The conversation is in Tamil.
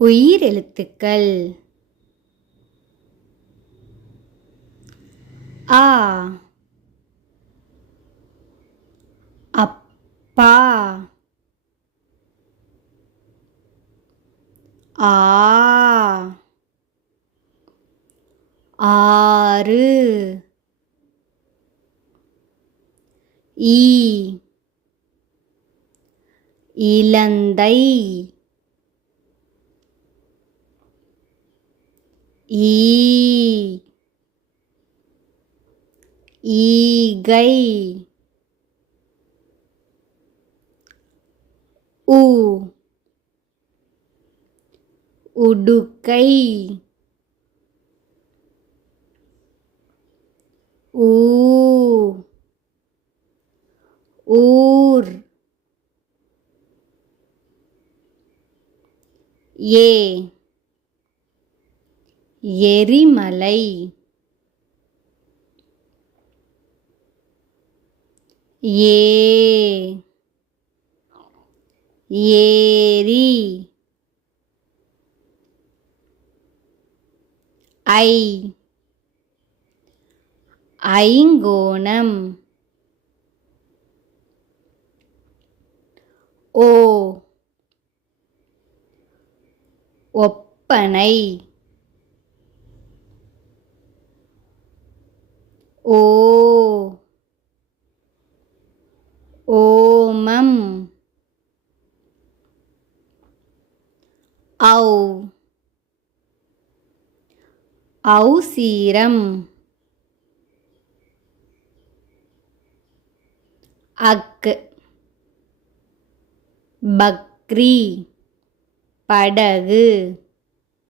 உயிரெழுத்துக்கள் ஆ, அப்பா, ஆ, ஆறு, ஈ, இலந்தை, ஈ, ஈகை, உ, உடுக்கை, ஊ, ஊர், ஏ, எரிமலை, ஏ, ஏரி, ஐ, ஐங்கோணம், ஓ, ஒப்பனை, ஓ, ஓமம், ஔ, ஔசீரம், அக், பக்ரி, படகு.